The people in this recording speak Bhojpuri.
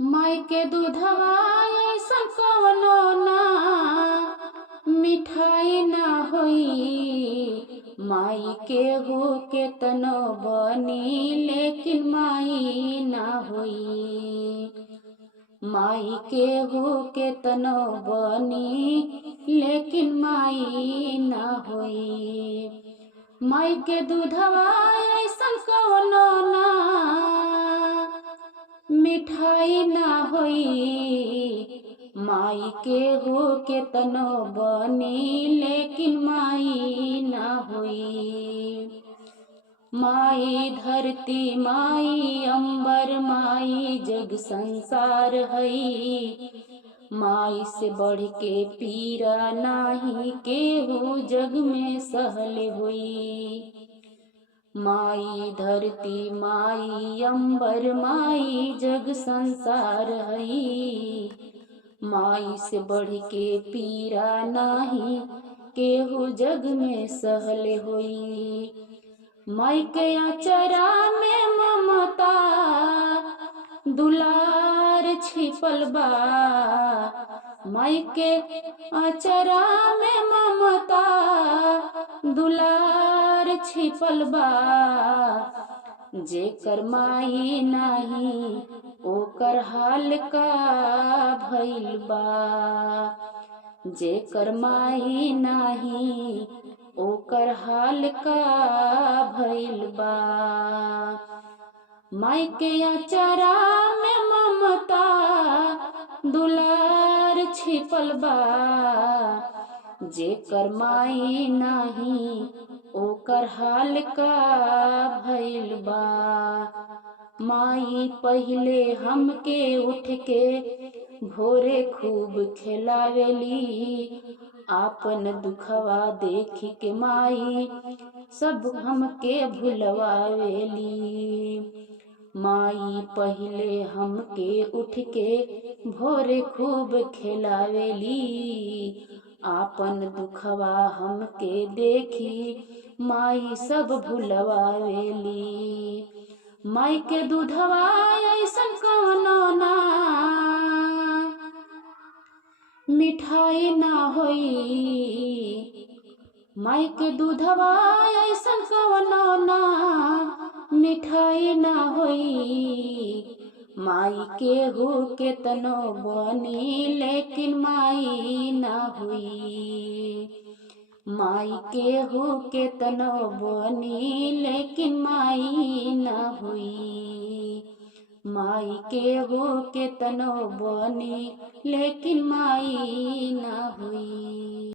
माई के दूधवा अइसन कवनो ना मिठाई ना होई। माई के हो के तनो बनी लेकिन माई ना होई। माई के हो के तनो बनी लेकिन माई ना होई। माई के दूधवा अइसन कवनो ना मिठाई ना होई। माई के हो के तनो बनी लेकिन माई ना होई। माई धरती माई अंबर माई जग संसार हई। माई से बढ़ के पीरा नाही केहू जग में सहले हुई। माई धरती माई अंबर माई जग संसार हई। माई से बढ़ के पीरा नाही केहू जग में सहले होई। माई के अचरा में ममता दुलार छिपल बा। माई के अचरा में ममता दुलार छिपल बा। जेकर माई नाही ओकर हाल का भइल बा। जेकर माई नाही ओकर हाल का भइल बा। माई के अचरा में ममता दुलार छिपल बा। जेकर माई नाही ओकर हाल का भइल बा। माई पहिले हमके उठ के भोरे खूब खिलावेली। आपन दुखवा देखी के माई सब हमके भुलवावेली। माई पहिले हमके उठ के भोरे खूब खिलावेली। आपन दुखवा हमके देखी माई सब भुलवावेली। माई के दूधवा अइसन कवनो ना मिठाई ना होई। माई के दूधवा अइसन कवनो ना मिठाई ना होई। माई के हो के तनो बनी लेकिन माई ना हुई। माई के हो के तनो बनी लेकिन माई ना हुई। माई के हो के तनो बनी लेकिन माई